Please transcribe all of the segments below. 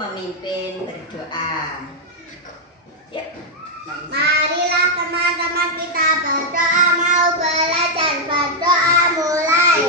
memimpin berdoa. Yuk. Marilah teman-teman kita berdoa, mau belajar berdoa mulai.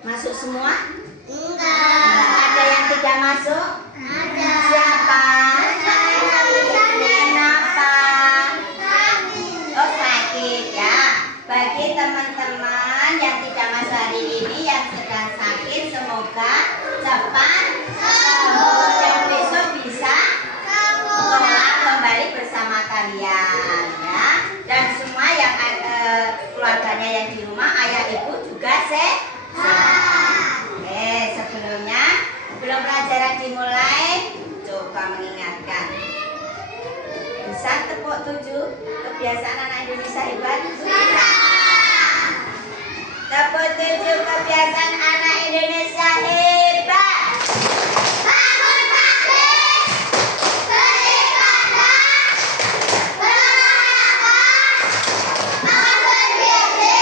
Masuk semua? Enggak. Ada yang tidak masuk? Ada. Siapa? Kenapa? Oh, sakit ya. Bagi teman-teman yang tidak masuk hari ini, yang sedang sakit, semoga cepat sembuh dan besok bisa sekolah kembali bersama kalian ya. Dan semua yang keluarganya yang di rumah, ayah ibu juga sehat. Sebelumnya sebelum pelajaran dimulai, coba mengingatkan. Bisa tepuk 7 kebiasaan anak Indonesia hebat? Bisa. Tepuk 7 kebiasaan anak Indonesia hebat. Bangun pagi, beribadah, berolahraga, makan bergizi,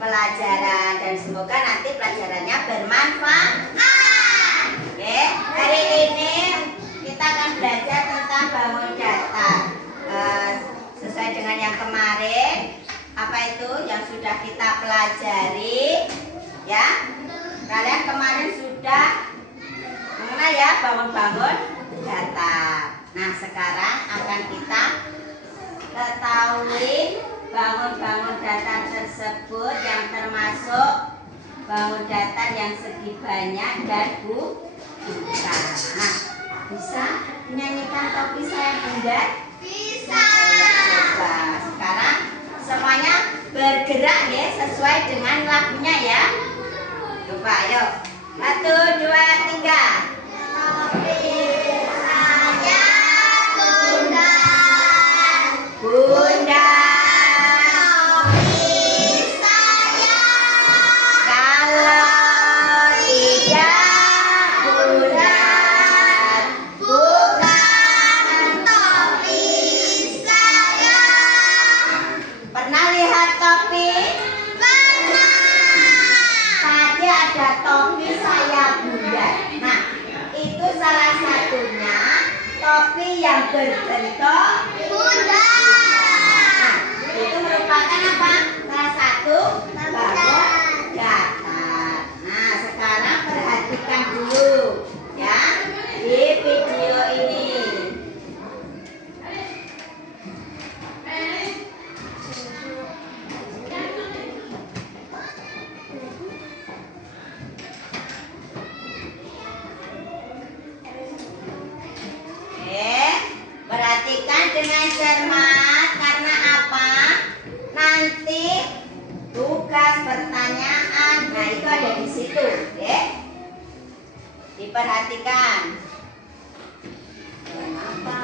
pelajaran dan semoga nanti pelajarannya bermanfaat. Oke, hari ini kita akan belajar tentang bangun datar. Sesuai dengan yang kemarin, apa itu yang sudah kita pelajari, ya? Kalian kemarin sudah mengenai ya bangun datar. Nah, sekarang akan kita ketahui bangun datar tersebut yang termasuk bangun datar yang segi banyak dan buka. Nah, bisa menyanyikan topi saya bunda? bisa. Coba sekarang semuanya bergerak ya sesuai dengan lagunya ya. Coba ayo 1, 2, 3. Bunda. Topi yang berbentuk Bunda. Nah, itu merupakan apa? Salah satu bangun datar. Nah, sekarang perhatikan dulu ya di video ini. Perhatikan dengan cermat karena apa? Nanti tugas pertanyaan, nah itu ada di situ, deh. Diperhatikan. Kenapa?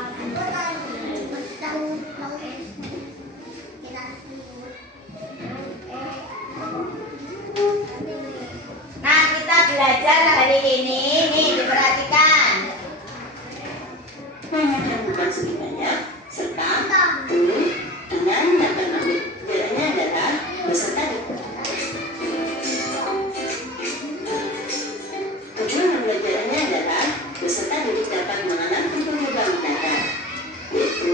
Nah, kita belajar hari ini, nih diperhatikan. Bukan sebenarnya serta dengan kata nabi. Bedanya adalah beserta pengembangan tentunya bangun datar, yaitu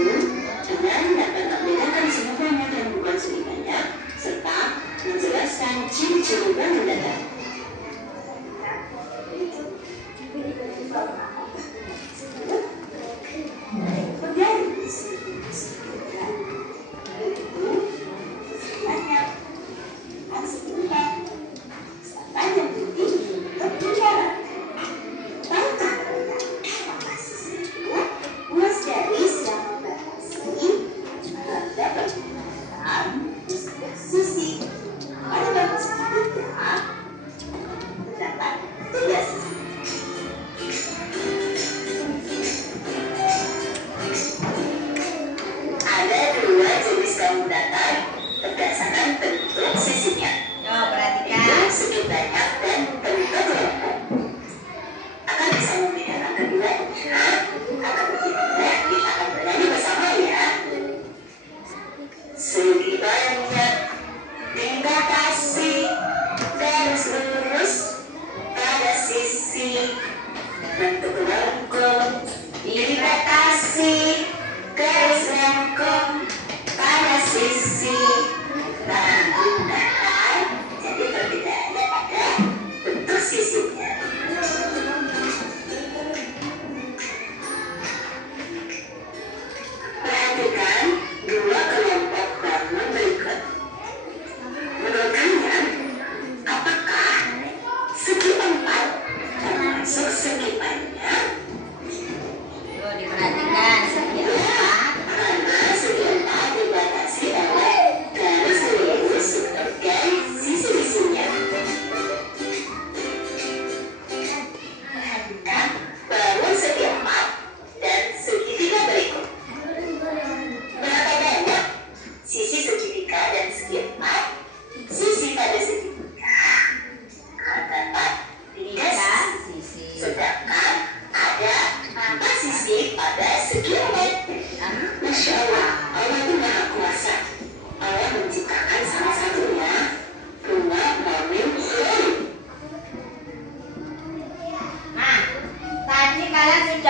dengan dapat membedakan seni banyak dan bukan seni banyak, serta menjelaskan ciri-ciri bangun datar.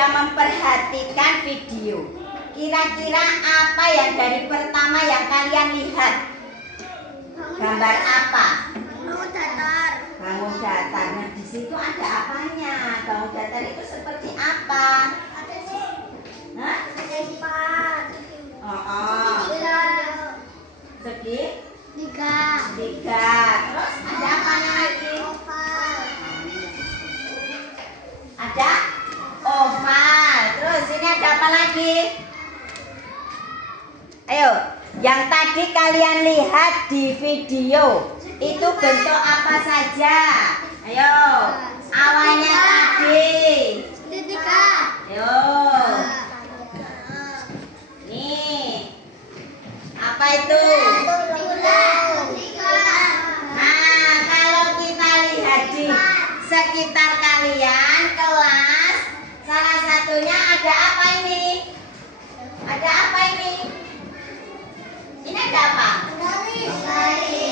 Memperhatikan video. Kira-kira apa yang dari pertama yang kalian lihat? Gambar apa? Bangun datar. Bangun datar. Nah, di situ ada apanya? Bangun datar itu seperti apa? Hah? Empat. Oh. Segi? Tiga. Terus ada apanya lagi? Oval. Ada oval. Terus ini ada apa lagi? Ayo, yang tadi kalian lihat di video itu bentuk apa saja? Ayo, awalnya tadi. Tiga. Ayo. Nih. Apa itu? Nah, kalau kita lihat di sekitar kalian kelas, salah satunya ada apa ini? Ada apa ini? Ini ada apa?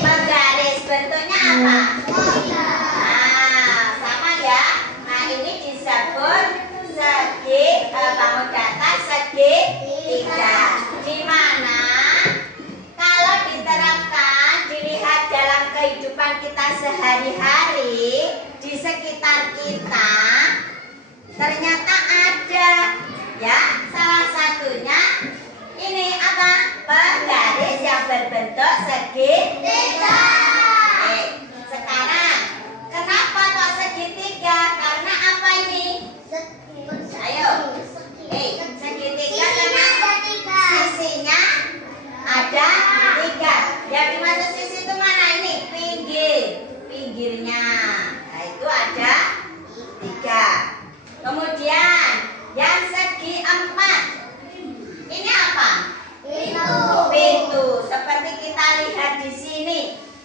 Penggaris. Bentuknya apa? Nah, sama ya. Nah, ini disebut segi bangun datar segitiga. Di mana kalau diterapkan, dilihat dalam kehidupan kita sehari-hari di sekitar kita, ternyata ada ya, salah satunya ini apa? Penggaris yang berbentuk segitiga. Sekarang kenapa kok segitiga? Karena apa ini? Ayo. Segitiga karena sisinya ada tiga. Yang dimaksud sisi itu mana ini? Pinggirnya. Nah, itu ada tiga. Kemudian yang segi empat. Ini apa? Pintu. Seperti kita lihat di sini.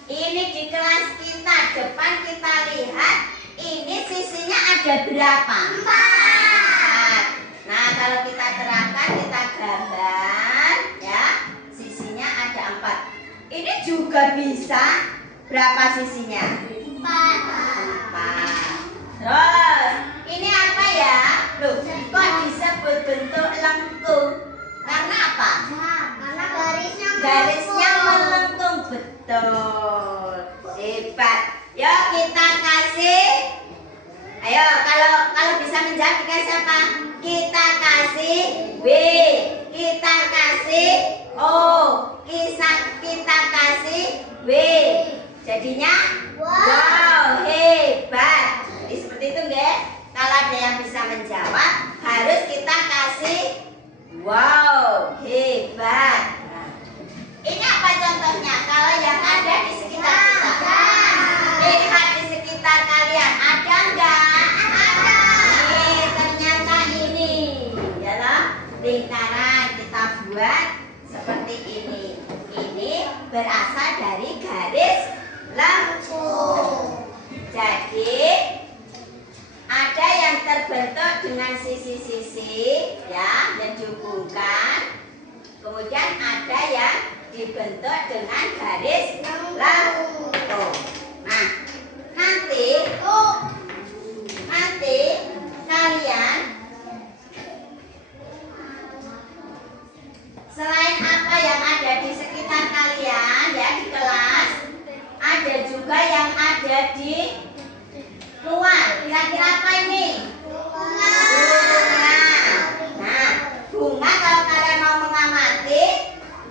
Ini di kelas kita, depan kita lihat, ini sisinya ada berapa? 4. Nah, kalau kita terangkan, kita gambar, ya, sisinya ada 4. Ini juga bisa berapa sisinya? 4. Terus, ini apa ya? Loh, kok di Ayo, kalau bisa menjawab dikasih apa? Kita kasih B, kita kasih O, kita kasih W. Jadinya wow, hebat. Jadi seperti itu, nggih. Kalau ada yang bisa menjawab, harus kita kasih wow, hebat. Nah, ini apa contohnya? Kalau yang ada di sekitar kita. Lihat di sekitar kalian, ada enggak? Ada. Ternyata ini, ya loh, lingkaran kita buat seperti ini. Ini berasal dari garis lengkung. Jadi ada yang terbentuk dengan sisi-sisi, ya, yang dihubungkan. Kemudian ada yang dibentuk dengan garis lengkung. Nah, nanti kalian selain apa yang ada di sekitar kalian, ya, di kelas, ada juga yang ada di luar. Kira-kira apa ini? Bunga. Nah, bunga kalau kalian mau mengamati,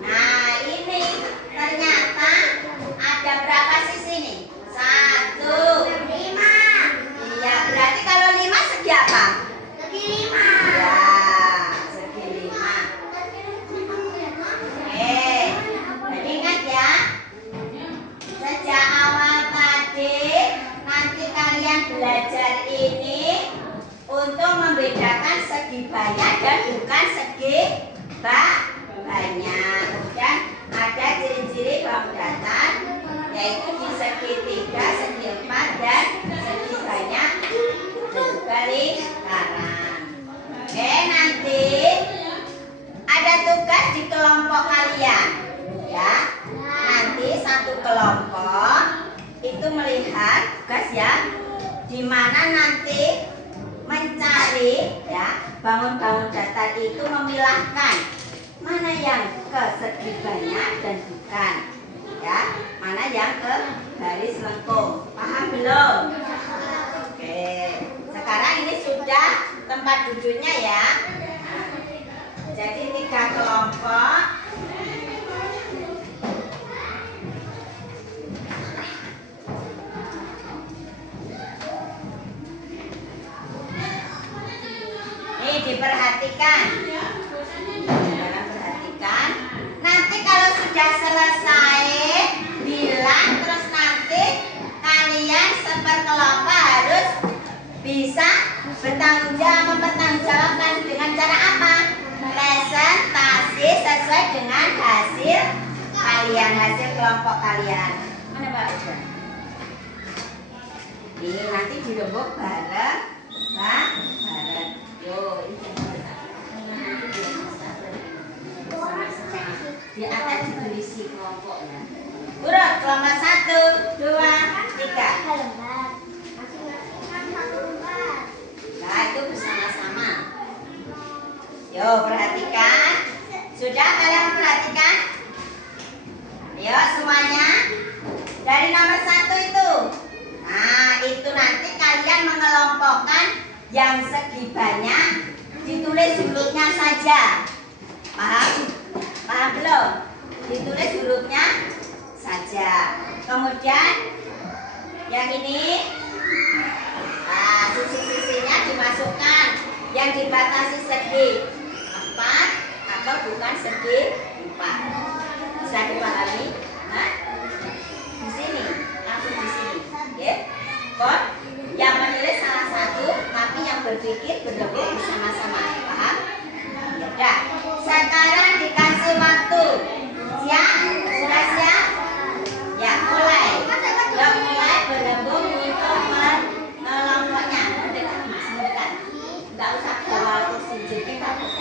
nah ini ternyata ada berapa sisi nih? 1, 5. Iya, berarti kalau 5 segi apa? Segi 5. Ya, segi 5. Jadi ingat ya, sejak awal tadi nanti kalian belajar ini untuk membedakan segi banyak dan bukan segi banyak. Kemudian ada ciri-ciri bangun datar, yaitu di segitiga, segi 4 dan segi banyak dan juga lingkaran. Oke, nanti ada tugas di kelompok kalian, ya. Nanti satu kelompok itu melihat tugas, ya, di mana nanti mencari, ya, bangun-bangun datar itu memilahkan mana yang ke segi banyak dan bukan, ya, mana yang ke garis lengkung. Paham belum? Oke, sekarang ini sudah tempat duduknya, ya. Jadi 3 kelompok. Ini diperhatikan. Perhatikan. Nanti kalau sudah selesai bilang, terus nanti kalian seperkelompok harus bisa mempertanggungjawabkan dengan cara apa? Presentasi sesuai dengan hasil kalian, hasil kelompok kalian. Mana Pak? Ini nanti dirembuk bareng. Yo, ini di atas ditulis kelompok, ya. Urut kelompok 1, 2, 3. Nah, itu bersama-sama. Yo, perhatikan. Sudah kalian perhatikan? Yo, semuanya. Dari nomor 1 itu. Nah, itu nanti kalian mengelompokkan yang segi banyak, ditulis hurufnya saja. Paham? Paham belum? Ditulis hurufnya saja. Kemudian yang ini, nah, sisi-sisinya dimasukkan. Yang dibatasi segi 4 atau bukan segi 4. Bisa dipahami? Nah, di sini, langsung di sini. Ya. Kok yang menulis salah satu, tapi yang berpikir berdua bersama-sama. Paham? Ya. Sekarang dikasih waktu. Siap? Sudah siap? Ya, mulai. Ya, mulai berembuk untuk kelompoknya. Mendekat. Enggak usah bawa kursi jadi takut.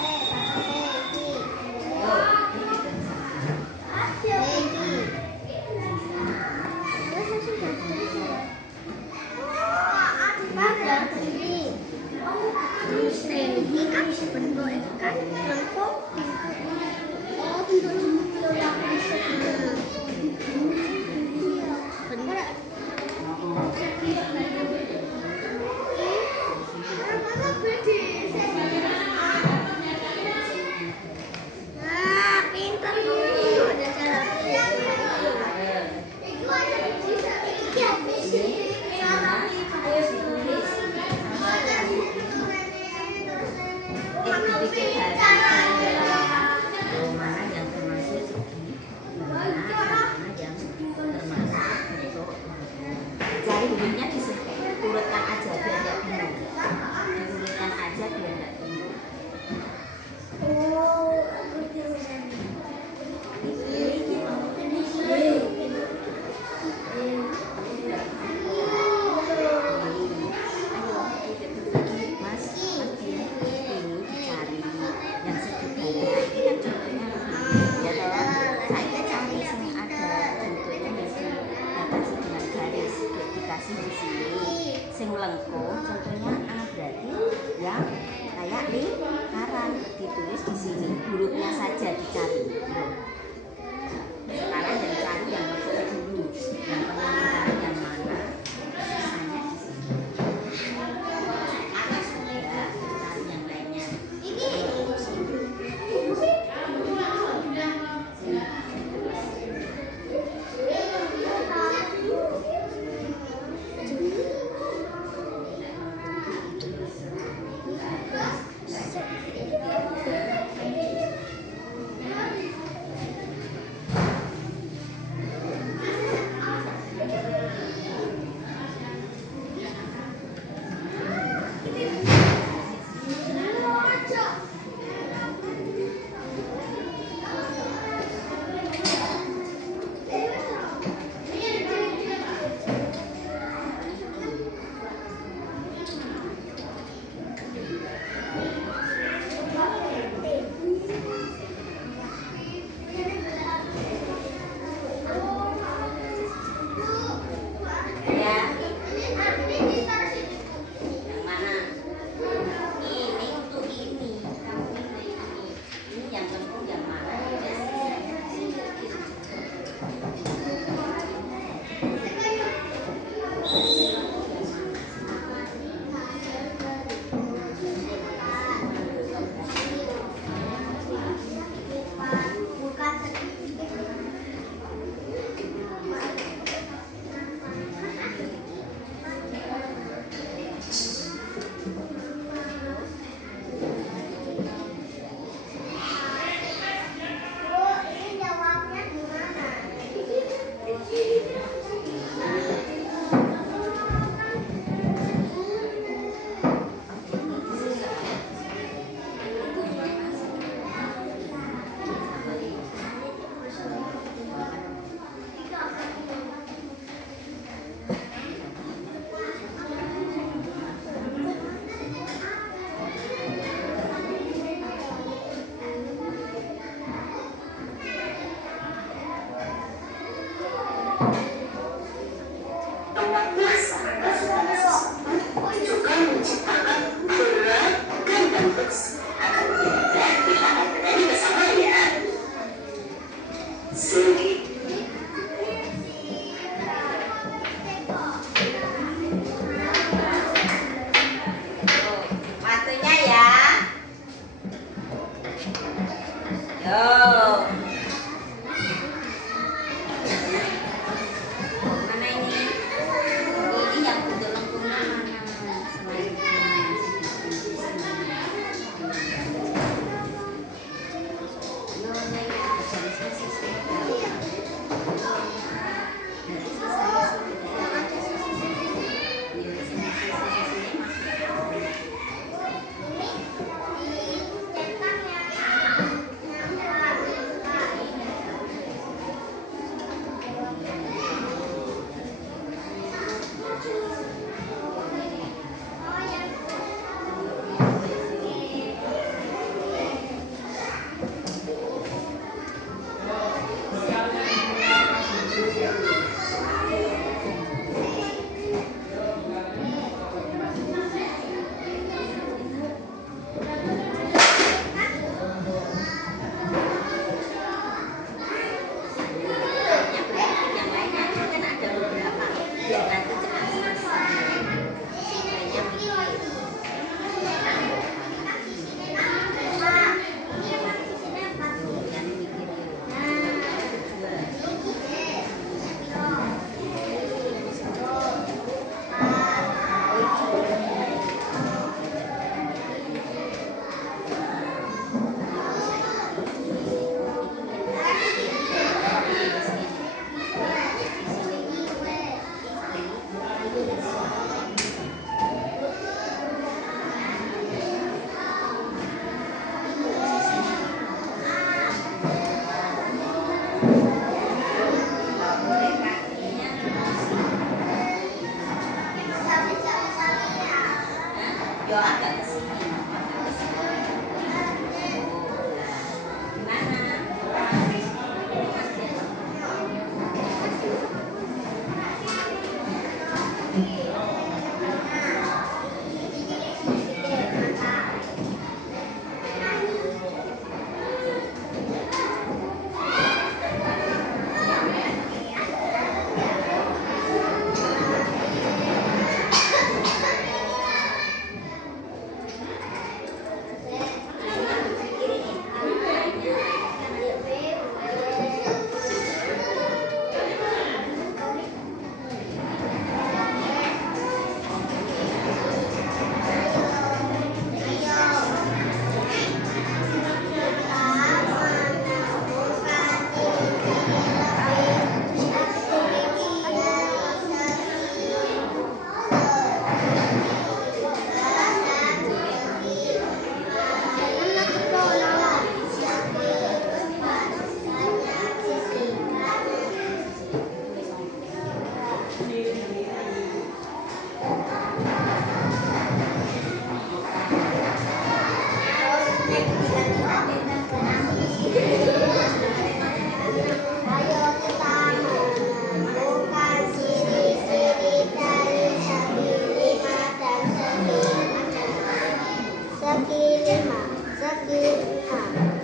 Yo agak ke sini.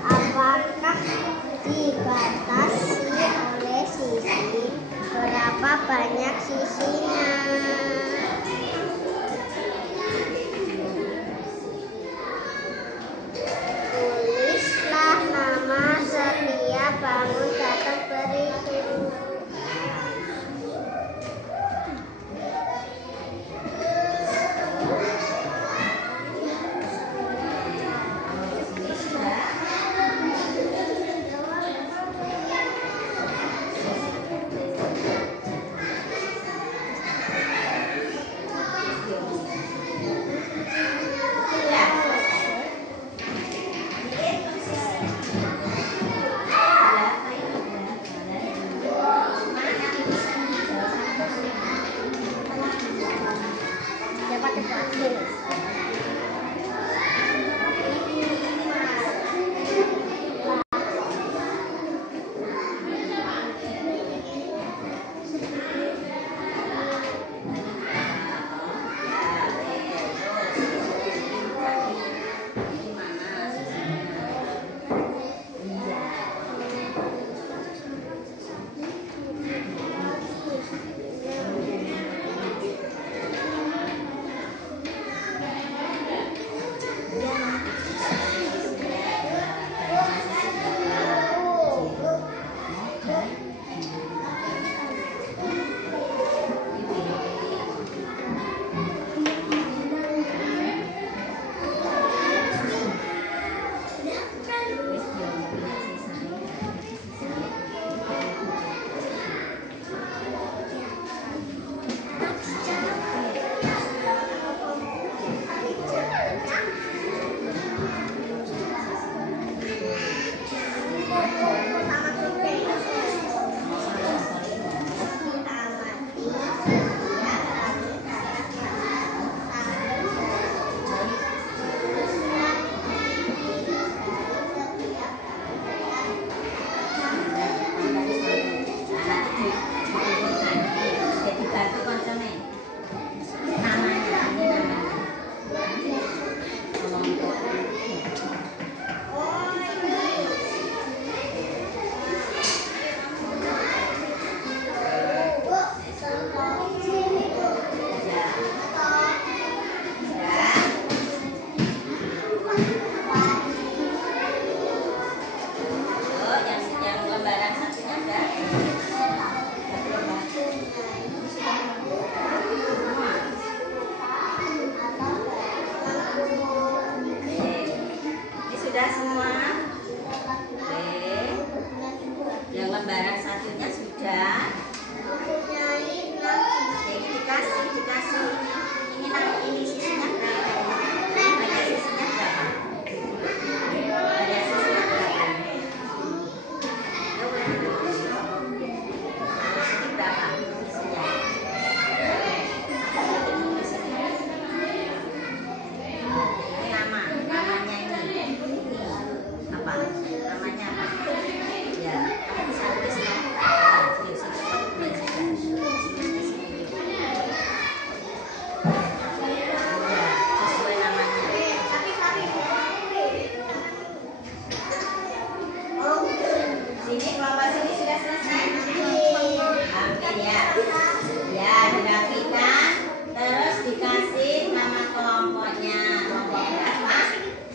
Apakah dibatasi oleh sisi? Berapa banyak sisinya? Tulislah nama setiap bangun jatuh berikut.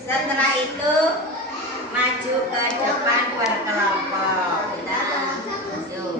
Setelah itu maju ke depan berkelompok. Kita yuk.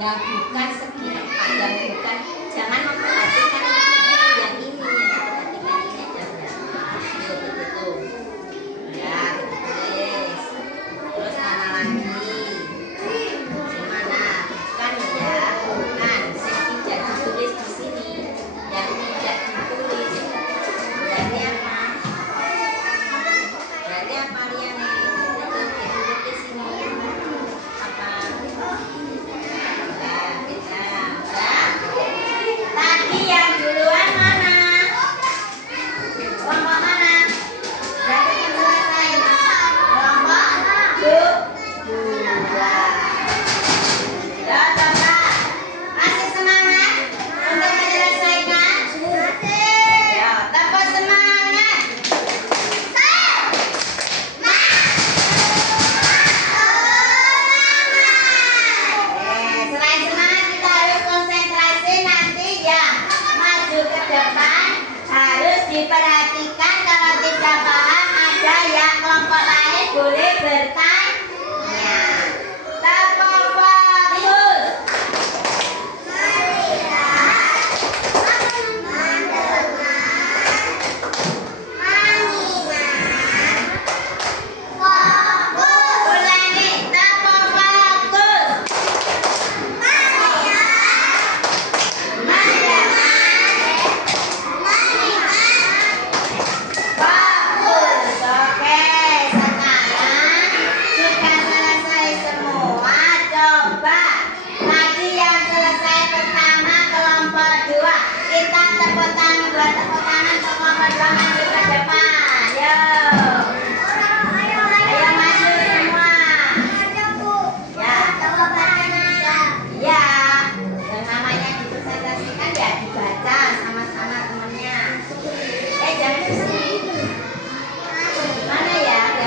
yang bukan segi empat, yang bukan, jangan memperhatikan yang ini, yang diperhatikan ini aja udah. Yuk begitu. Ya, tulis. Terus mana lagi? Gimana? Bukan ya, bukan. Yang tidak ditulis di sini, yang tidak ditulis. Berarti apa? Berarti apa Liane?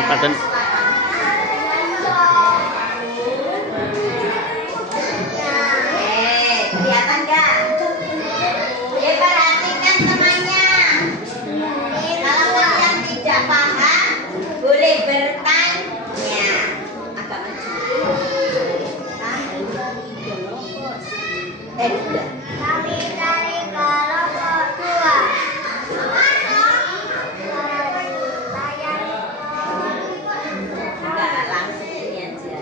Paten. Kelihatan nggak? Perhatikan temannya. Kalau kalian tidak paham, boleh bertanya. Agak maju. Udah. Kami dari kelompok 2. Enggak, langsung ini aja.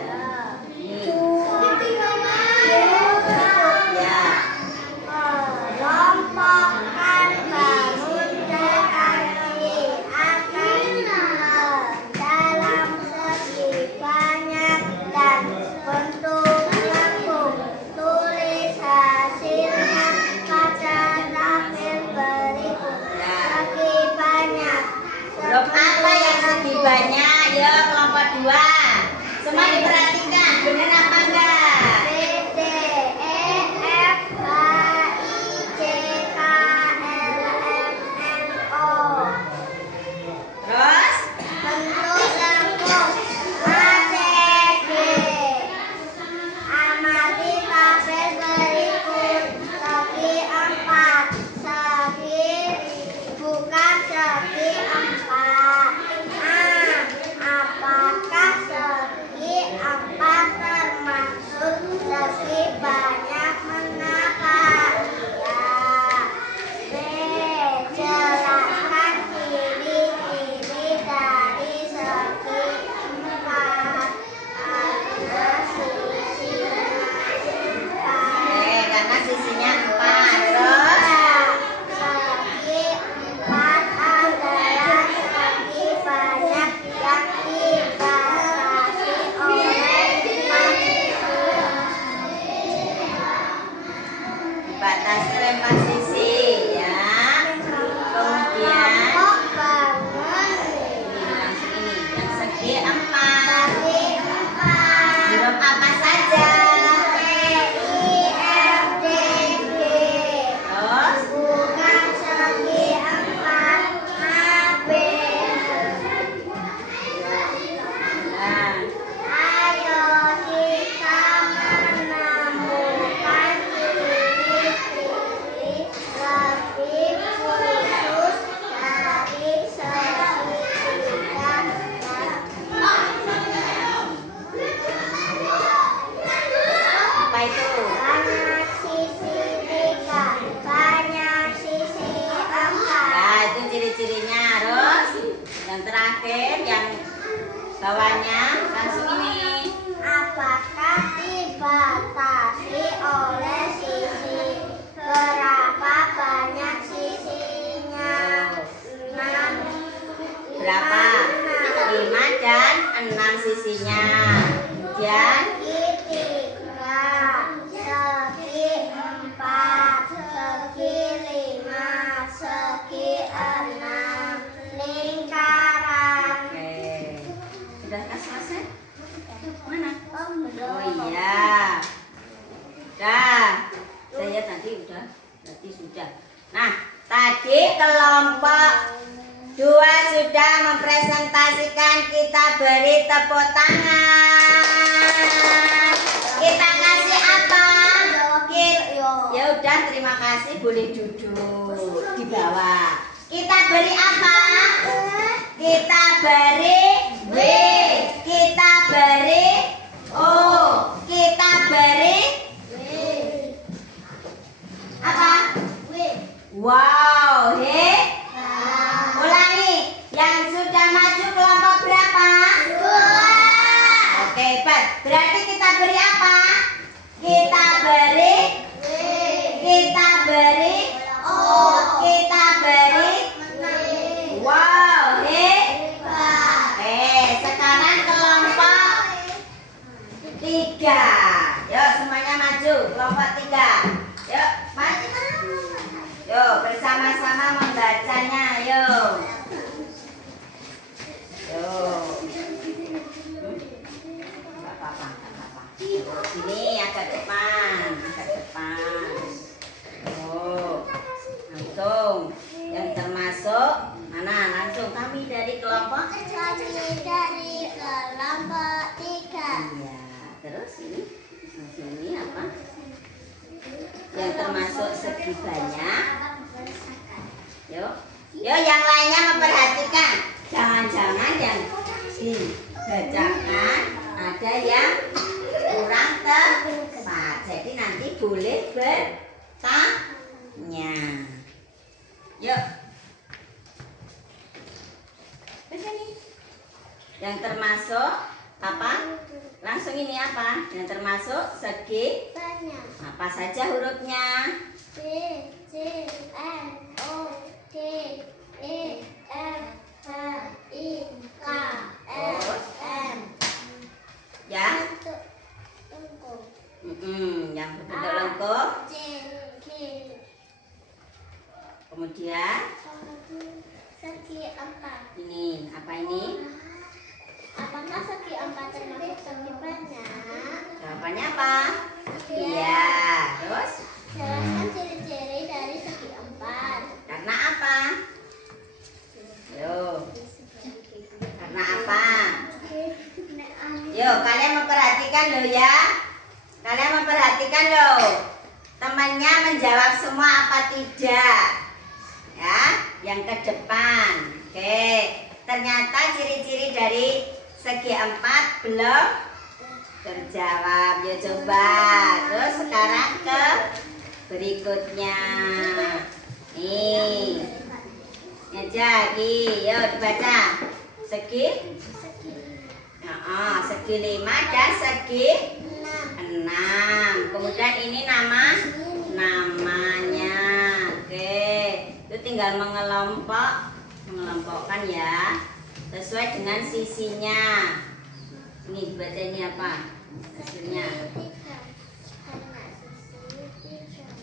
Ya. Kelompokkan bangun dekati akan dalam segi banyak dan bentuk lengkung. Tulis hasilnya pada tabel berikut. Segi banyak. Huruf apa yang segi banyak? Ayo kelompok 2. Semua diperhatikan, benar apa enggak? B, D, E, F, H, I, J, K, L, M, N, O. Terus Bentuk lengkung A, C, G. Amati tabel berikut. Segi 4. Segi bukan segi 4. Apakah segi 4 termasuk segi banyak menapa? Ya. B. Jelaskan ciri-ciri dari segi 4 karena sisinya 4. karena sisinya 4. Terus Segi 4 adalah segi banyak yang dibatasi oleh 4 sisi. dibatasi oleh 4 sisi ya. Kemudian Kelompok bangun ini langsung ini yang segi 4. segi 4. Huruf apa saja? C, I, F, D, G. Terus Bukan segi 4 A, B. nah, Ayo kita menemukan ciri-ciri lebih khusus dari segitiga apa itu? banyak sisi 3, banyak sisi 4. Nah, itu ciri-cirinya. Terus yang terakhir yang bawahnya langsung ini. Apakah dibatasi oleh sisi? Berapa banyak sisinya? 6. Berapa? 5 dan 6 sisinya. Kemudian Segi 3, segi 4, segi 5, segi 6, lingkaran. oke. Sudah selesai? Mana? Oh, Oh iya. Udah. Saya tadi udah. Berarti sudah. Nah, tadi kelompok 2 sudah mempresentasikan, kita beri tepuk tangan. Kita kasih apa? Ya udah, terima kasih, boleh duduk di bawah. Kita beri apa? Kita beri W. Kita beri O. Kita beri apa? Wow, ulangi. Yang sudah maju kelompok berapa? 2. Oke, hebat. Berarti kita beri apa? Kita beri kita beri kita beri wow, sekarang kelompok 3. Yuk semuanya maju, kelompok 3. Yuk, maju. Yuk, bersama-sama membacanya, yuk. Yuk. Enggak apa-apa, enggak apa-apa. Sini agak depan, agak Sini apa? Yang termasuk segi banyak. Yuk, yang lainnya memperhatikan. Jangan-jangan yang dibacakan ada yang kurang tepat. Jadi nanti boleh bertanya. Yuk. yang termasuk apa? Langsung ini apa? Yang termasuk segi banyak. apa saja hurufnya? B, C, N, O, K, E, F, H, I, K, L, M. Ya? Bentuk lengkung. Yang berbentuk lengkung. C, K. Kemudian Segi 4. ini apa ini? Apakah segi 4 termasuk segi banyak? Jawabannya apa? Iya. Terus? Jelaskan ciri-ciri dari segi 4. Karena apa? Yo. Karena apa? Yuk, kalian memperhatikan loh ya. Kalian memperhatikan loh. Temannya menjawab semua apa tidak. Ya, yang ke depan. Oke. Ternyata ciri-ciri dari segi 4 belum terjawab. Yuk coba. Terus sekarang ke berikutnya. Nih. Jadi, yuk dibaca. Segi segi 5 dan segi 6. Kemudian ini namanya. Oke. Itu tinggal mengelompokkan ya. Sesuai dengan sisinya. Ini dibaca ini apa? Hasilnya.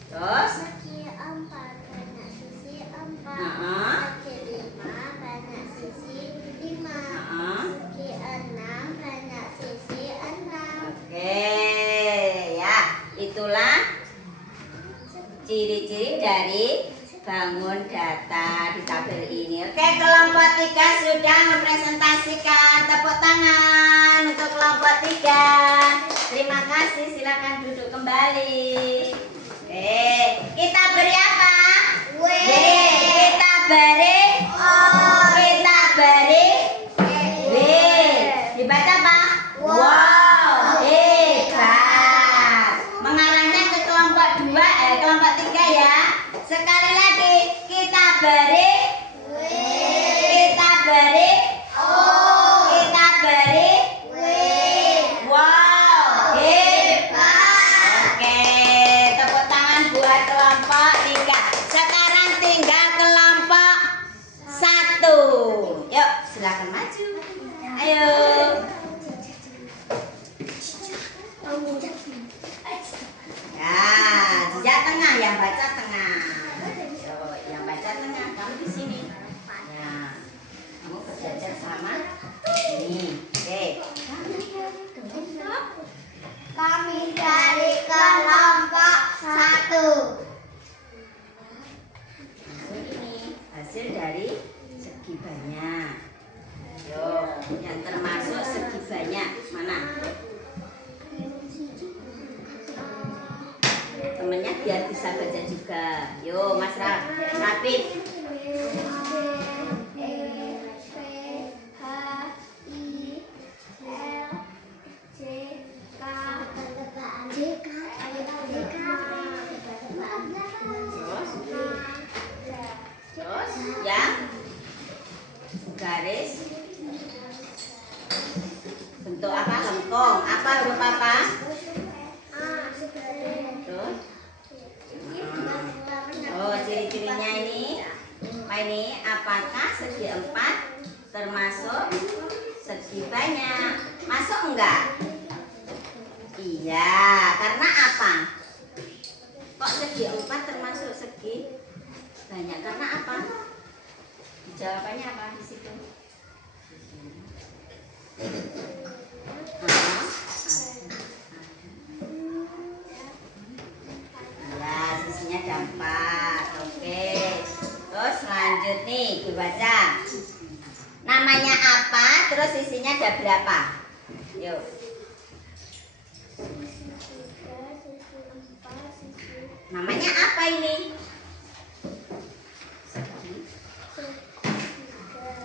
Terus Segi 4 banyak sisi 4. Heeh. Segi 5 banyak sisi 5. Heeh. Segi 6 banyak sisi 6. oke ya, itulah ciri-ciri dari bangun data di tabel ini. Oke, kelompok 3 sudah mempresentasikan. Tepuk tangan untuk kelompok 3. Terima kasih, silakan duduk kembali. Oke, kita beri apa? W. Kita beri O. Kita beri W. Dibaca apa? Wow, hebat. Mengarahnya ke kelompok 2, kelompok 3 ya. Sekali lagi, kita beri W. Kita beri O. Kita beri W. Wow, hebat. Oke, tepuk tangan buat kelompok 3. Sekarang tinggal kelompok 1. Yuk, silakan maju. Ayo. Ya, sejak tengah, yang baca tengah. Yuk, yang baca tengah, kamu di sini. Ya, kamu berjajar sama ini. Oke. Kami dari kelompok 1. Ini hasil dari segi banyak. Yuk, yang termasuk segi banyak mana? Temennya biar bisa baca juga. Yuk, Mas Rapid. Terus yang garis bentuk apa? Lengkung. Apa huruf apa? Terus oh, ciri-cirinya ini apa ini? Apakah segi 4 termasuk segi banyak? Masuk enggak? Iya, karena apa? Kok segi 4 termasuk segi banyak? Karena apa? Jawabannya apa di situ? Ya, sisinya ada 4. Oke. Terus lanjut nih, dibaca. Namanya apa? Terus sisinya ada berapa? Yuk. sisi 3, sisi 4, sisi Namanya apa ini? segi 3,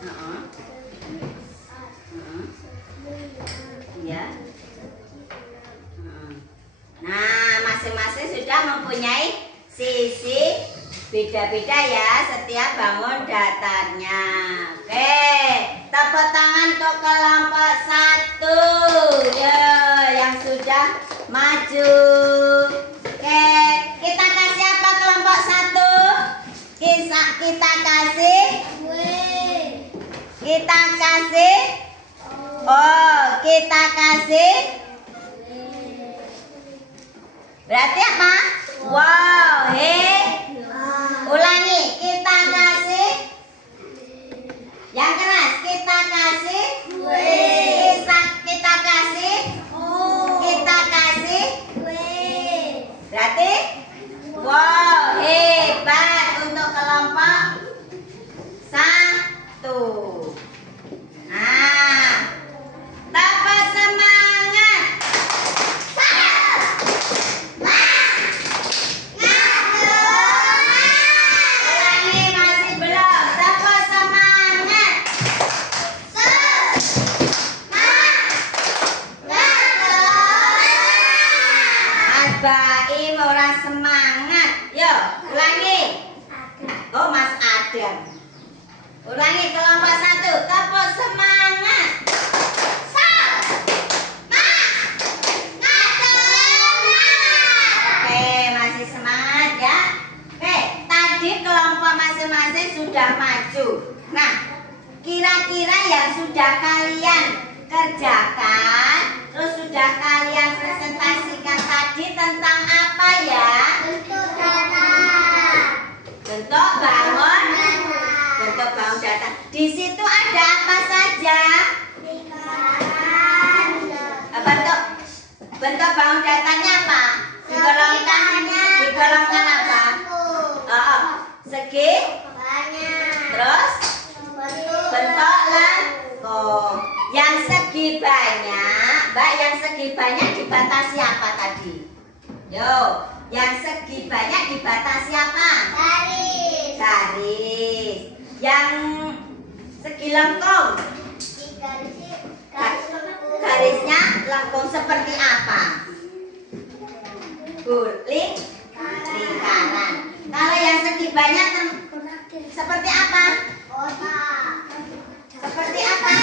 Heeh. segi 4, Heeh. segi 5, Ya. segi 6. Heeh. Nah, masing-masing sudah mempunyai sisi beda-beda ya setiap bangun datarnya. Oke, tepuk tangan untuk kelompok 1 ya yang sudah maju. Oke, kita kasih apa kelompok 1? Kita kasih kita kasih kita kasih berarti apa? Wow, ulangi, kita kasih yang keras, kita kasih kita kasih berarti wow, hebat untuk kelompok 1. Nah, tambah semangat. Ulangi, masih belum. Tambah semangat. Mas Baim orang semangat. Yo, ulangi. Oh, Mas Adam. Ulangi kelompok 1. Tepuk semangat. Oke, masih semangat ya. Oke, tadi kelompok masing-masing sudah maju. Nah, kira-kira yang sudah kalian kerjakan, terus sudah kalian presentasikan tadi tentang apa ya? Bentuk bangun data. Di situ ada apa saja? Bentuk bangun datanya apa? Digolongkan apa? Segi, terus bentuk lengkung. Yang segi banyak, Mbak, yang segi banyak dibatasi apa tadi? Yo, yang segi banyak dibatasi apa? Garis. Yang segi lengkung, garisnya lengkung seperti apa? Lingkaran. Kalau yang segi banyak seperti apa? Seperti apa?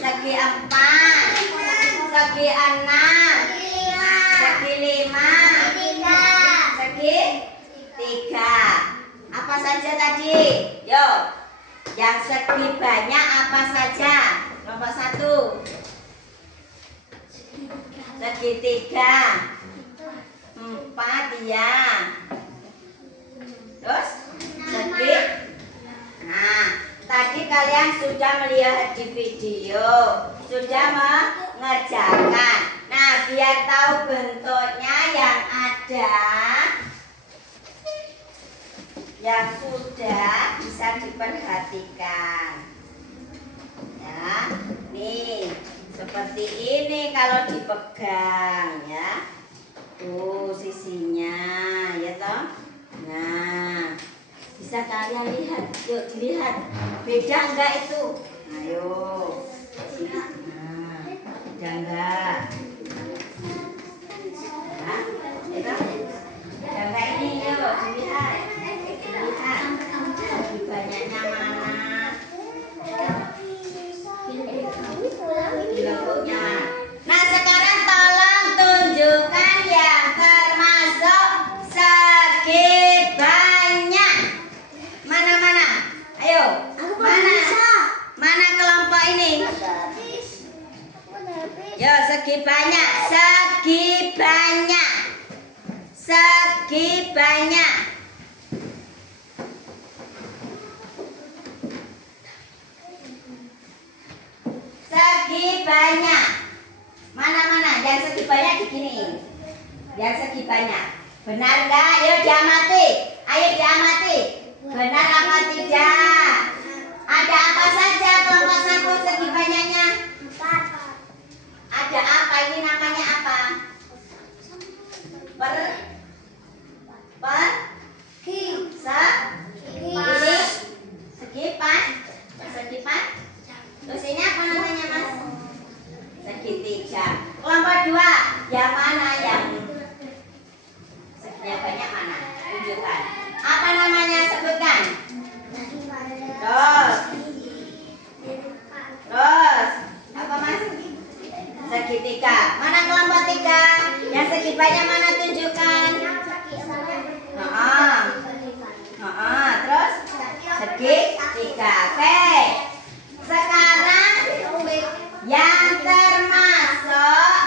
Segi 4, segi 6, segi 5, segi 3. Apa saja tadi? Yo, yang segi banyak apa saja? Nomor 1. Segi 3, 4 ya. Terus segi. Nah, tadi kalian sudah melihat di video, sudah mengerjakan. Nah, biar tahu bentuknya yang ada, yang sudah bisa diperhatikan. Ya, nih seperti ini kalau dipegang ya. Tuh sisinya ya toh. Nah, bisa kalian lihat. Yuk dilihat. Beda enggak itu? Ayo. Nah, beda enggak? Nah, beda enggak ini? Yuk dilihat. Lihat. Lebih banyaknya mana? Lengkungnya. Nah, sekarang tolong tunjukkan yang termasuk segi banyak. Mana? Ayo. Mana kelompok ini? Yo, segi banyak. Segi banyak. Mana? Yang segi banyak diginiin. Yang segi banyak. Benar enggak? Ayo diamati. Benar apa tidak? Ada apa saja kelompok 1 segi banyaknya? Ada apa? Ini namanya apa? Yang mana yang seginya banyak mana? Tunjukkan. Apa namanya? Sebutkan. Terus. Apa Mas? Segitiga. Mana kelompok 3? Yang segi banyak mana? Tunjukkan. Terus segitiga. Oke. Sekarang yang termasuk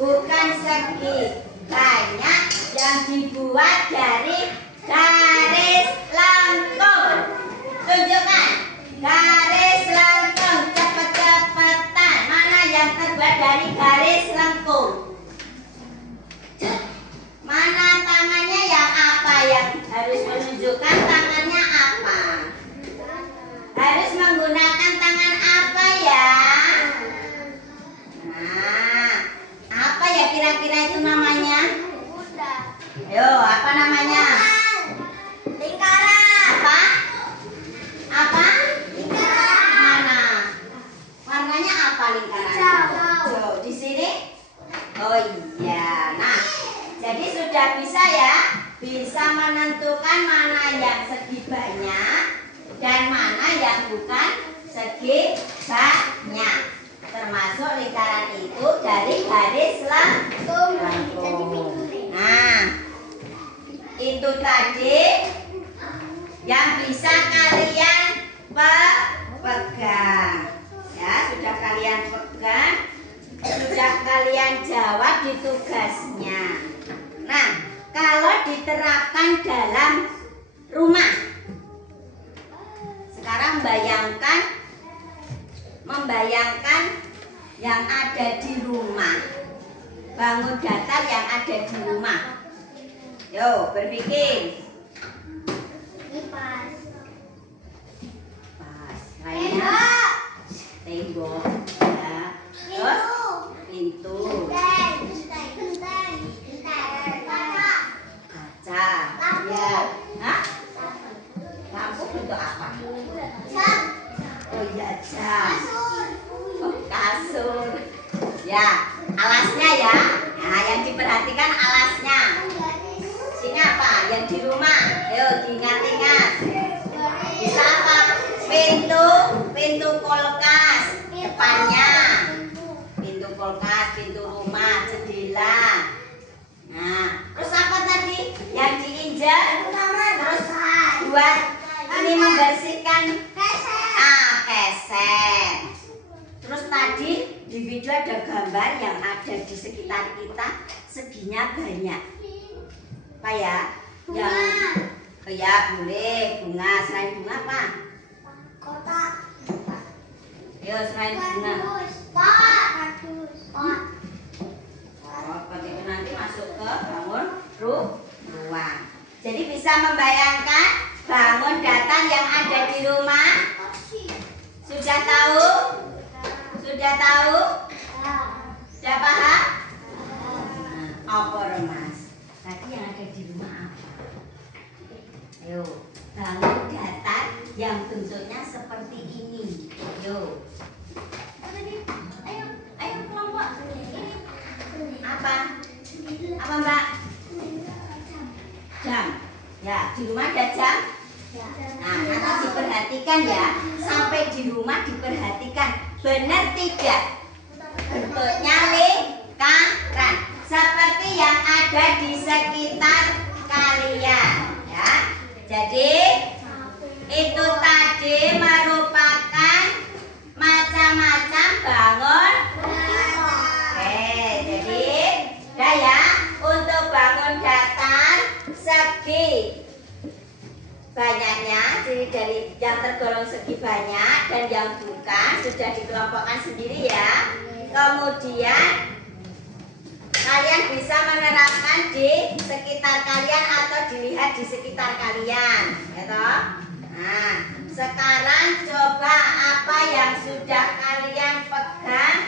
bukan segi banyak yang dibuat dari garis lengkung. Tunjukkan garis lengkung, cepet-cepetan. Mana yang terbuat dari garis lengkung? Mana tangannya yang apa yang harus menunjukkan tangannya apa? Harus menggunakan tangan apa ya? Nah, apa ya kira-kira itu namanya? Yo, apa namanya? Lingkaran. Apa? Apa? Lingkaran. Mana? Warnanya apa lingkaran? Hijau. Di sini? Oh iya. Nah, jadi sudah bisa ya, bisa menentukan mana yang segi banyak dan mana yang bukan segi banyak. Termasuk lingkaran itu dari garis lengkung. Nah, itu tadi yang bisa kalian pegang. Ya, sudah kalian pegang, sudah kalian jawab di tugasnya. Nah, kalau diterapkan dalam rumah, sekarang membayangkan yang ada di rumah, bangun datar yang ada di rumah. Yo, berpikir. Pas. Lainnya tembok, ya. Terus pintu, kaca, ya. Hah? Lampu untuk apa? Oh iya, jam. Oh, kasur. Ya, alasnya ya. Nah, yang diperhatikan alasnya. Sini apa? Yang di rumah. Ayo diingat-ingat. Bisa apa? Pintu kulkas depannya. Pintu kulkas, pintu rumah, jendela. Nah, terus apa tadi? Yang diinjak. Terus buat ini membersihkan keset. Terus tadi di video ada gambar yang ada di sekitar kita, seginya banyak. Apa ya? Yang ya boleh bunga. Selain bunga apa? Kotak. Yo, selain bunga. Pot. Oh, pot itu nanti masuk ke bangun ruang. Jadi bisa membayangkan bangun datar yang ada di rumah. Sudah tahu? Sudah tahu? Sudah paham? Apa Mas? Tadi yang ada di rumah apa? Ayo, bangun datar yang bentuknya seperti ini. Yo. Ayo kelompok. Ini apa? Apa Mbak? Jam. Ya, di rumah ada jam. Nah, nanti diperhatikan ya. Sampai di rumah diperhatikan. Benar tidak? Bentuknya lingkaran. Seperti yang ada di sekitar kalian. Ya. Jadi, itu tadi merupakan macam-macam bangun. Oke, jadi udah ya. Untuk bangun datar segi banyaknya, jadi dari yang tergolong segi banyak dan yang bukan sudah dikelompokkan sendiri ya. Kemudian kalian bisa menerapkan di sekitar kalian atau dilihat di sekitar kalian, ya toh? Nah, sekarang coba apa yang sudah kalian pegang,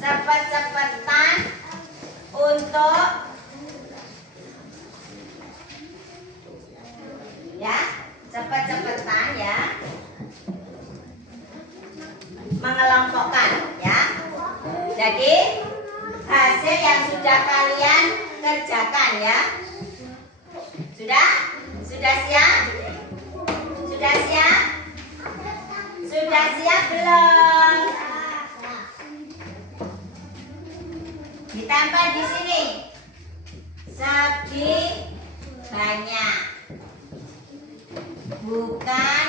cepet-cepetan untuk ya, cepet-cepetan ya mengelompokkan ya. Jadi hasil yang sudah kalian kerjakan ya. Sudah? Sudah siap? Sudah siap? Sudah siap belum? Ditempel di sini. Segi banyak. Bukan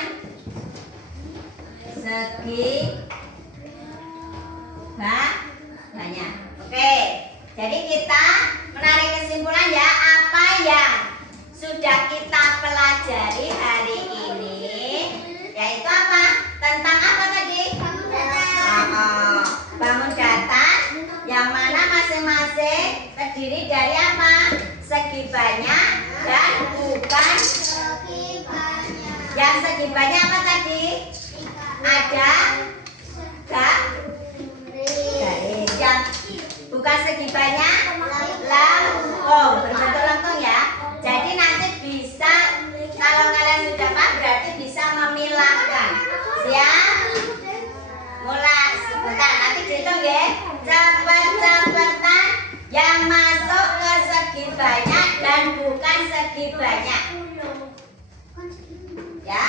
segi banyak. Oke. Jadi kita menarik kesimpulan ya, apa yang sudah kita pelajari hari ini, yaitu apa? Tentang apa tadi? Bangun datar, yang mana masing-masing terdiri dari apa? Segi banyak dan bukan Segi banyak. yang segi banyak apa tadi? Ada garis. Yang bukan segi banyak lengkung, berbentuk lengkung ya. Jadi nanti bisa, kalau kalian sudah paham berarti bisa memilahkan. Siap? Mulai sebentar, nanti dihitung ya. Cepet-cepetan yang masuk ke segi banyak dan bukan segi banyak. Ya.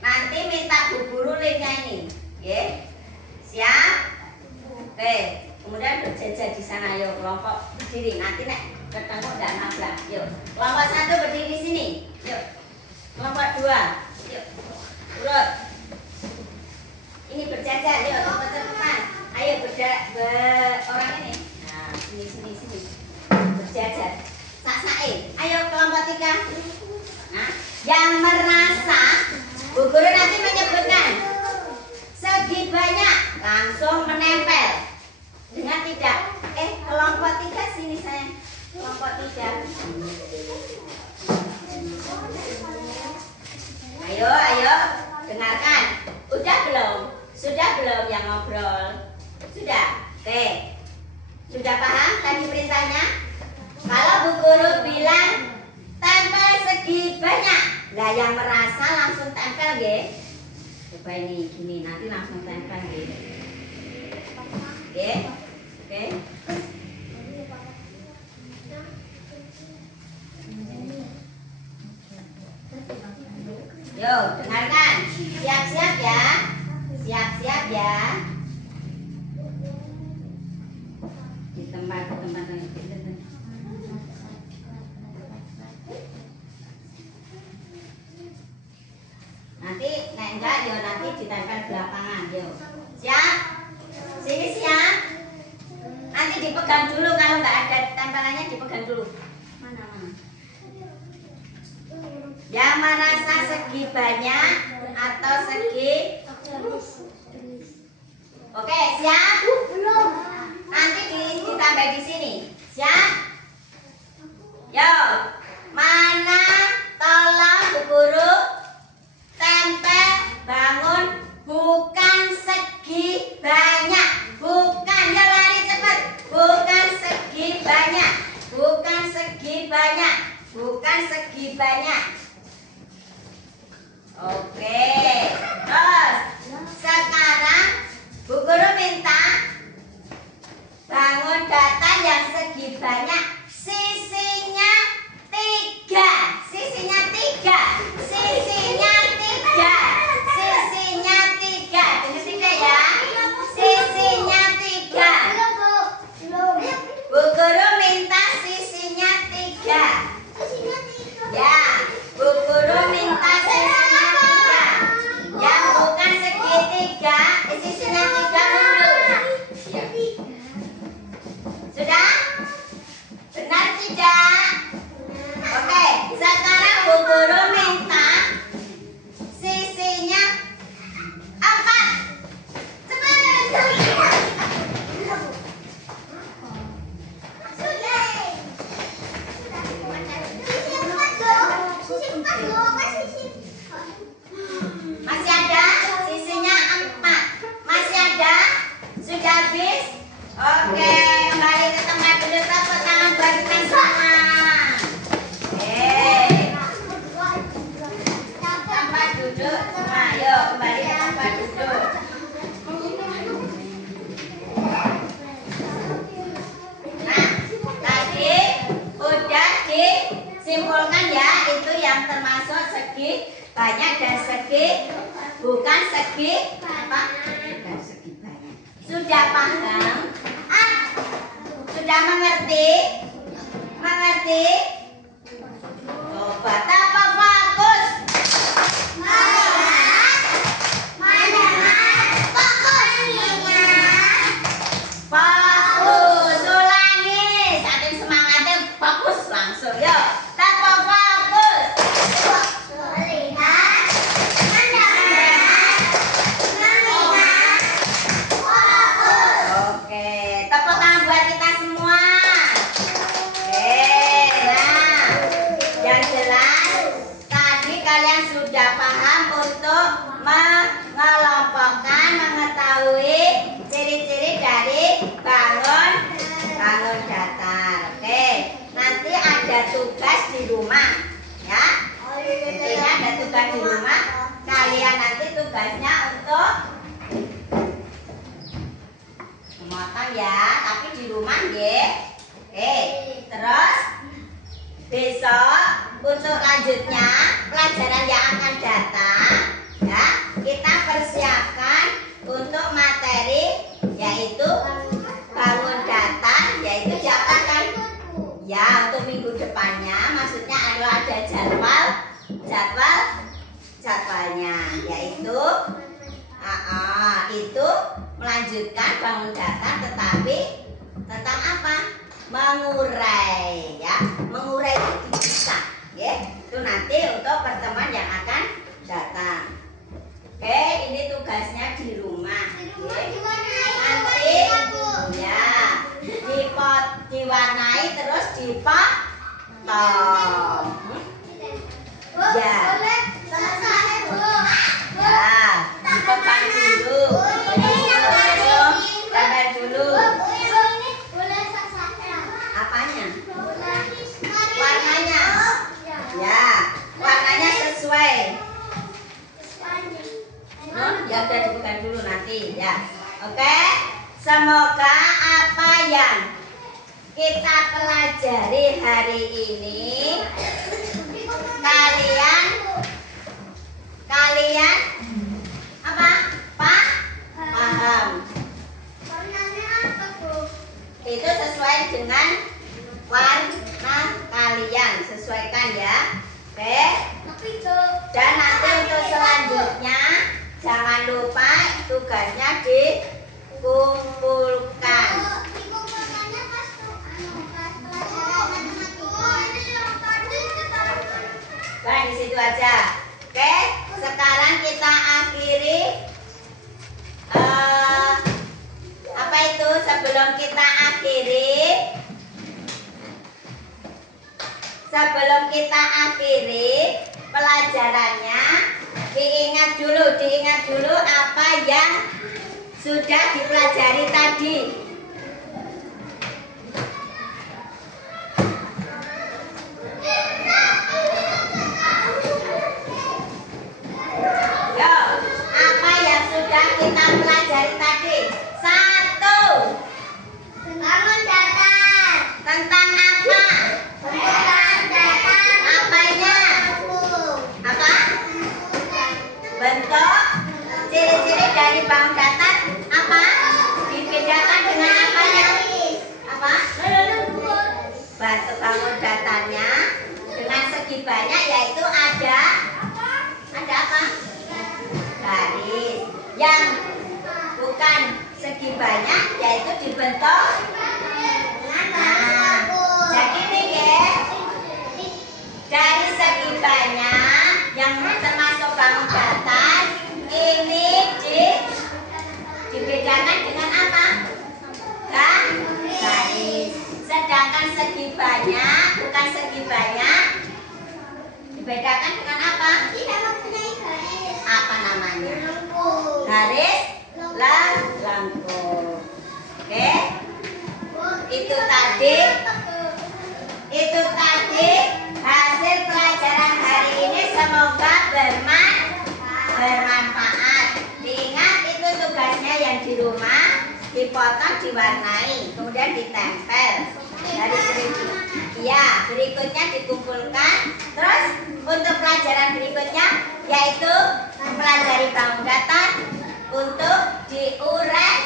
Nanti minta Bu Guru linknya ini. Oke. Siap? Oke. Kemudian berjajar di sana, yuk kelompok berdiri. Nanti nek ketemu dan nabrak. Yuk. Kelompok 1 berdiri di sini. Yuk. Kelompok 2. Yuk. Urut. Ini berjajar, yuk cepet-cepetan. Ayo orang ini. Nah, sini. Berjajar. Sak-sae. Ayo kelompok 3. Nah, yang merasa Bu Guru nanti menyebutkan segi banyak langsung menempel. Dengan tidak, kelompok 3 sini sayang. Kelompok 3. Ayo, dengarkan. Udah belum? Sudah belum yang ngobrol? Sudah? Oke. Sudah paham tadi perintahnya? Kalau Bu Guru bilang tempel segi banyak, lah yang merasa langsung tempel nggih. Coba ini gini, nanti langsung tempel nggih. Oke. Oke. Yo, dengarkan. Siap-siap ya. Siap-siap ya. Di tempat yang pindah. Nanti nek enggak yo nanti ditempel belakangan yo. Siap? Sini siap? Nanti dipegang dulu, kalau nggak ada tempelannya dipegang dulu. Mana? Yang merasa segi banyak atau segi? Oke, siap? Belum. Nanti ditambah di sini. Siap? Yo, mana? Tolong Bu Guru tempel bangun bukan segi banyak. Bukan, ya lari cepat. Bukan segi banyak. Bukan segi banyak. Bukan segi banyak. Oke. Terus sekarang Bu Guru minta bangun datar yang segi banyak. Sisinya 3. Sisinya 3. Sisinya 3. Sisinya 3. Dengar 3 ya. Sisinya 3. Bu Guru minta sisinya 3. Ya, Bu Guru minta sisinya 3. Yang bukan segitiga, sisinya 3 mundur. Siap. Sudah? Benar tidak? Oke, sekarang Bu Guru minta sisinya 4. Cepat. Masih ada? Sisinya 4. Masih ada? Sudah habis? Oke, kembali ke tempat dulu. Tepuk tangan buat kita semua. Tempat duduk semua. Yuk, kembali ke tempat duduk. bukan segi apa? Bukan segi banyak. Sudah paham? Sudah mengerti? Mengerti? Coba tapa fokus. Fokus, ulangi. Saking semangatnya fokus langsung. Yuk, tapa fokus. Oke, tepuk tangan buat kita semua. Oke, nah, yang jelas tadi kalian sudah paham untuk mengelompokkan, mengetahui ciri-ciri dari bangun datar. Oke, nanti ada tugas di rumah, ya. Intinya ada tugas di rumah. Kalian nanti tugasnya untuk memotong ya, tapi di rumah ya. Oke, terus besok untuk lanjutnya pelajaran yang akan datang, ya, kita persiapkan untuk materi yaitu bangun datar, yaitu diapakan? Ya, untuk minggu depannya, maksudnya adalah ada jadwalnya, yaitu itu melanjutkan bangun datar, tetapi tentang apa? Mengurai, ya, mengurai itu dipisah, ya. Itu nanti untuk pertemuan yang akan datang. Oke, ini tugasnya di rumah. Nanti ya diwarnai terus dipotong. Ya. Ya, dipotong dulu. Gambar dulu. Apanya? Warnanya. Ya, warnanya sesuai. Ya udah dibuka dulu nanti ya. Oke, semoga apa yang kita pelajari hari ini kalian apa? Paham. Itu sesuai dengan warna kalian, sesuaikan ya. Oke. Dan nanti untuk selanjutnya jangan lupa tugasnya dikumpulkan. Nah, di situ aja. Oke, sekarang kita akhiri. Apa itu sebelum kita akhiri pelajarannya, diingat dulu apa yang sudah dipelajari tadi. Yo, apa yang sudah kita pelajari tadi? 1. Bangun datar. Tentang apa? Apanya? Apa? Bentuk, ciri-ciri dari bangun datar apa? Dibedakan dengan apa ya? Apa? Bentuk bangun datarnya dengan segi banyak, yaitu ada apa? Garis. Yang bukan segi banyak yaitu dibentuk. Nah, jadi nih ya, dari segi banyak yang termasuk bangun datar ini dibedakan dengan apa? Garis. Sedangkan segi banyak, bukan segi banyak, dibedakan dengan apa? Apa namanya? Garis lengkung. Oke? Itu tadi hasil pelajaran hari ini, semoga bermanfaat. Diingat itu tugasnya yang di rumah, dipotong, diwarnai, kemudian ditempel. Dari berikutnya dikumpulkan. Terus untuk pelajaran berikutnya yaitu mempelajari bangun datar untuk diuraikan,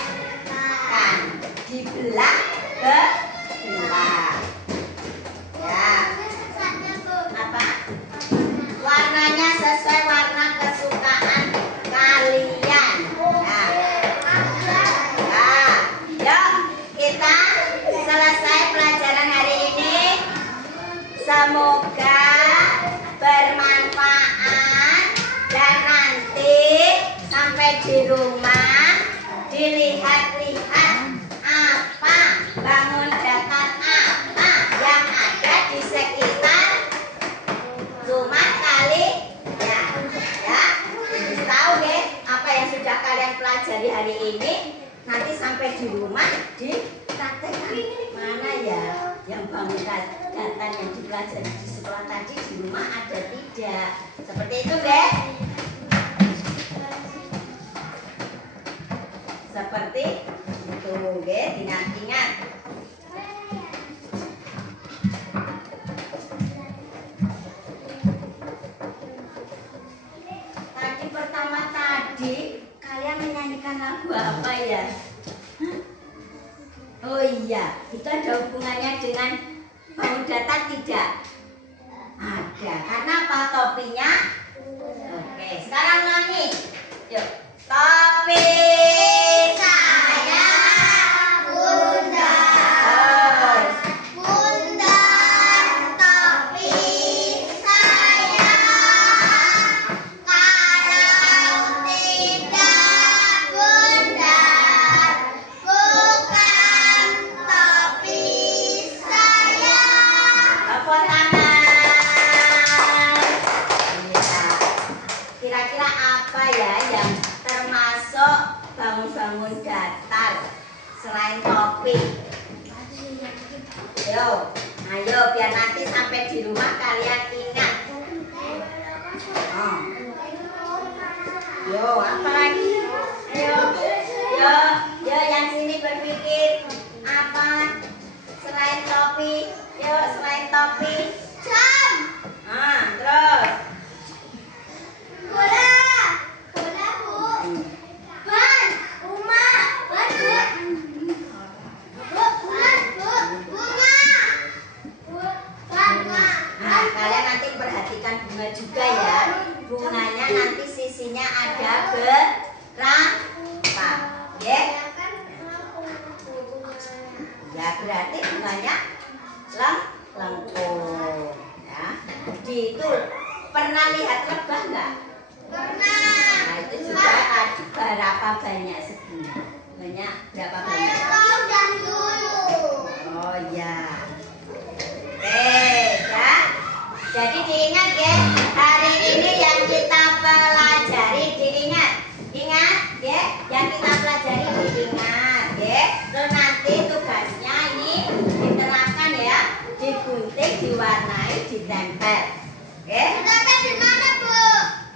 dibelah belah. Ya. Apa? Warnanya sesuai warna kesukaan kalian. Nah. Yuk, kita selesai pelajaran hari ini. Semoga bermanfaat dan nanti sampai di rumah dilihat-lihat apa bangun datar apa yang ada di sekitar rumah kalian. Ya, tahu deh apa yang sudah kalian pelajari hari ini. Nanti sampai di rumah dipraktekkan. Mana ya yang bangun datar yang dipelajari di sekolah tadi di rumah ada tidak? Seperti itu deh. Seperti itu, ingat-ingat. Tadi pertama tadi kalian menyanyikan lagu apa ya? Oh iya, itu ada hubungannya dengan bangun datar tidak? Ada, karena apa topinya? Oke, sekarang ulangi. Yuk, topi saya Bunda. terus. Bunda, topi saya. Kalau tidak Bunda, bukan topi saya. Tepuk tangan. Iya. Kira-kira apa ya yang termasuk bangun-bangun datar selain topi? Ayo biar nanti sampai di rumah kalian ingat. Apa lagi? Yo yang sini berpikir apa selain topi? Selain topi. Jam. Terus. Bola. Bola, Bu. Ban. Rumah. Batu. Bulan, Bu. Bunga. Bunga. Nah, kalian nanti perhatikan bunga juga ya. Bunganya nanti sisinya ada berapa? Ya? Ya berarti bunganya lengkung. Ya. Di itu pernah lihat lebah nggak? Pernah. Nah itu juga ada berapa banyak segini? Banyak berapa banyak? Tahu dari dulu. Oh ya. Ya. Jadi diingat ya, hari ini yang kita pelajari diingat. Ingat ya, yang kita pelajari diingat ya. Terus nanti tugasnya ini diterapkan ya, digunting, diwarnai, ditempel. Oke? Ada di mana, Bu?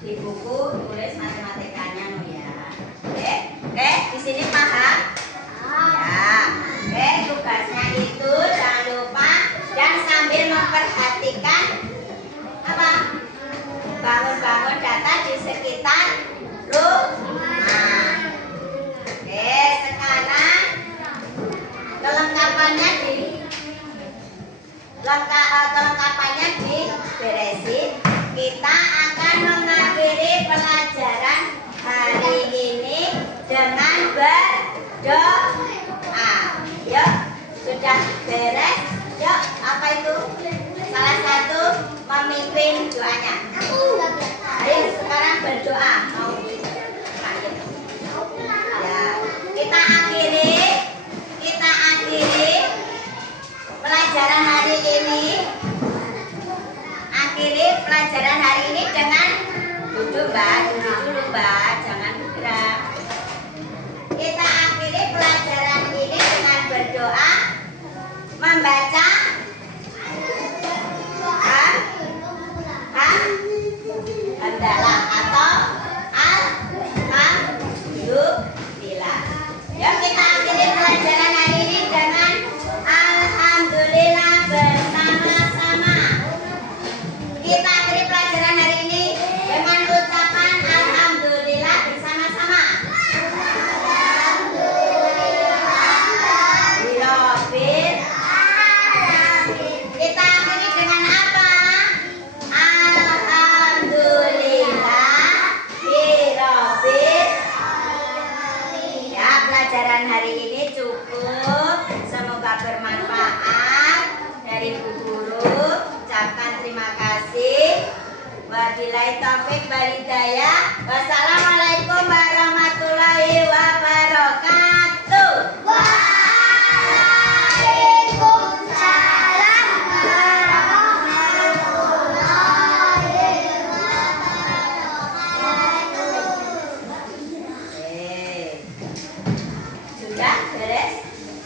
Di buku tulis matematikanya no ya. Oke, di sini paham? Ya. Oke, tugasnya itu jangan lupa dan sambil memperhatikan apa? Bangun-bangun datar di sekitar rumah. Oke, sekarang kelengkapannya diberesin. Kita akan mengakhiri pelajaran hari ini dengan berdoa. Yuk, sudah beres? Yuk, apa itu? Salah satu memimpin doanya. Ayo sekarang berdoa. Ya, kita akhiri pelajaran hari ini. Akhiri pelajaran hari ini dengan duduk Mbak, duduk dulu Mbak, jangan bergerak. Kita akhiri pelajaran ini dengan berdoa, membaca hamdalah atau Wabillahi taufik wal hidayah. Wassalamualaikum warahmatullahi wabarakatuh. Waalaikumsalam warahmatullahi wabarakatuh. Sudah beres?